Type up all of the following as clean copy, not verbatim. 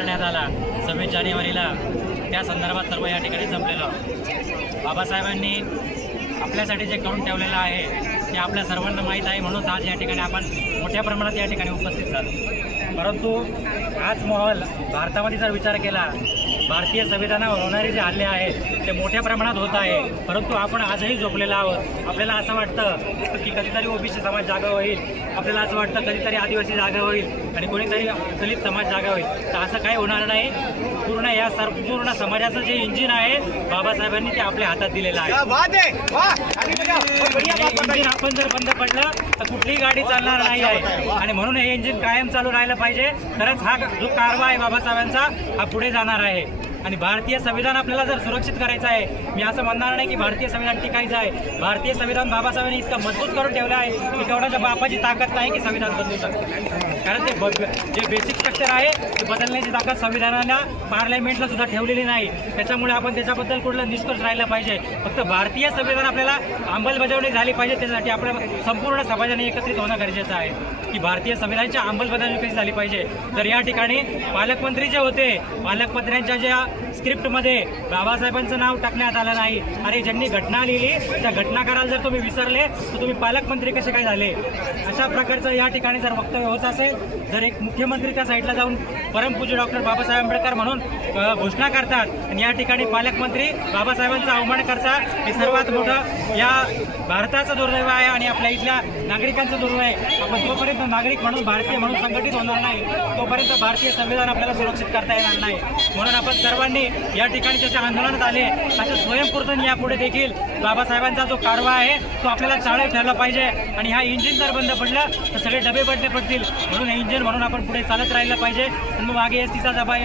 करण्यात आला 26 जानेवारीला, त्या संदर्भात सर्व या ठिकाणी जमलेलो. बाबासाहेबांनी आपल्यासाठी जे करून ठेवलेलं आहे ते आपल्या सर्वांना माहीत आहे, म्हणून आज या ठिकाणी आपण मोठ्या प्रमाणात या ठिकाणी उपस्थित झालो. परंतु आज माहोल भारतामध्ये जर विचार केला, भारतीय संविधानावर होणारे जे हल्ले आहेत ते मोठ्या प्रमाणात होत आहे, परंतु आपण आजही झोपलेलो आहोत. आपल्याला असं वाटतं की कधीतरी ओबीसी समाज जागा होईल, आपल्याला असं वाटतं कधीतरी आदिवासी जागा होईल आणि कोणीतरी दलित समाज जागा होईल. तर असं काही होणार नाही. पूर्ण समाजाचं जे इंजिन आहे बाबासाहेबांनी ते आपल्या हातात दिलेलं आहे. इंजिन आपण जर बंद पडलं तर कुठलीही गाडी चालणार नाही आहे, आणि म्हणून हे इंजिन कायम चालू राहिलं पाहिजे. तरच हा जो कारवा आहे बाबासाहेबांचा हा पुढे जाणार आहे. आणि भारतीय संविधान आपल्याला जर सुरक्षित करायचं आहे, मी असं म्हणणार नाही की भारतीय संविधान टिकायचं आहे. भारतीय संविधान बाबासाहेबांनी इतकं मजबूत करून ठेवलं आहे की कोणाच्या बापाची ताकद नाही की संविधान बदलू शकते. कारण ते जे बेसिक स्ट्रक्चर आहे ते बदलण्याची ताकद संविधानाला, पार्लमेंटला सुद्धा ठेवलेली नाही. त्याच्यामुळे आपण त्याच्याबद्दल कुठला निष्कर्ष राहिला पाहिजे. फक्त भारतीय संविधान आपल्याला अंमलबजावणी झाली पाहिजे. त्यासाठी आपल्या संपूर्ण समाजाने एकत्रित होणं गरजेचं आहे की भारतीय संविधानाची अंमलबजावणी कशी झाली पाहिजे. तर या ठिकाणी पालकमंत्री जे होते, पालकमंत्र्यांच्या ज्या स्क्रिप्टमध्ये बाबासाहेबांचं नाव टाकण्यात आलं नाही. अरे ज्यांनी घटना लिहिली त्या घटनाकाराला जर तुम्ही विसरले तर तुम्ही पालकमंत्री कसे काय झाले. अशा प्रकारचं या ठिकाणी जर वक्तव्य होत असेल, जर एक मुख्यमंत्री त्या साईडला जाऊन परमपूज्य डॉक्टर बाबासाहेब आंबेडकर म्हणून घोषणा करतात आणि या ठिकाणी पालकमंत्री बाबासाहेबांचा अवमान करतात, हे सर्वात मोठं या भारताचं दुर्दैव आहे आणि आपल्या इथल्या नागरिकांचं दुर्दैव आहे. आपण जोपर्यंत नागरिक म्हणून, भारतीय म्हणून संघटित होणार नाही तोपर्यंत भारतीय संविधान आपल्याला सुरक्षित करता येणार नाही. म्हणून आपण सर्वांनी या ठिकाणी त्याच्या आंदोलनात आले, अशा स्वयंपूर्तन यापुढे देखील बाबासाहेबांचा जो कारवा आहे तो आपल्याला चालू ठेवला पाहिजे. आणि हा इंजिन जर बंद पडला तर सगळे डबे बंद पडतील. म्हणून हे इंजिन म्हणून आपण पुढे चालत राहिलं पाहिजे. मग मागे एसटीचा डबा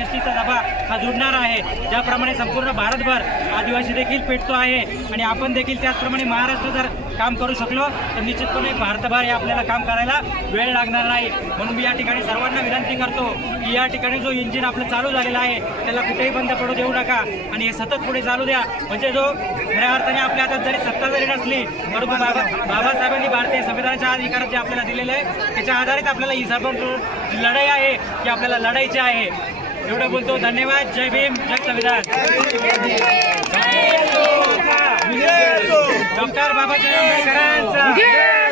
हा जुडणार आहे. ज्याप्रमाणे संपूर्ण भारतभर आदिवासी देखील पेटतो आहे आणि आपण देखील त्याचप्रमाणे महाराष्ट्र जर काम करू शकलो तर निश्चितपणे भारतभर आपल्याला काम करायला वेळ लागणार नाही. म्हणून मी या ठिकाणी सर्वांना विनंती करतो की या ठिकाणी जो इंजिन आपलं चालू झालेला आहे त्याला कुठेही बंद पडू देऊ नका आणि हे सतत पुढे चालू द्या. म्हणजे जो खऱ्या अर्थाने आपल्या हातात जरी सत्ता जरी नसली परंतु बाबासाहेबांनी भारतीय संविधानाच्या अधिकारात जे आपल्याला दिलेलं आहे त्याच्या आधारित आपल्याला ही सर्व लढाई आहे की आपल्याला लढायची आहे. एवढं बोलतो. धन्यवाद. जय भीम, जय संविधान. डॉक्टर बाबासाहेब आंबेडकरांचा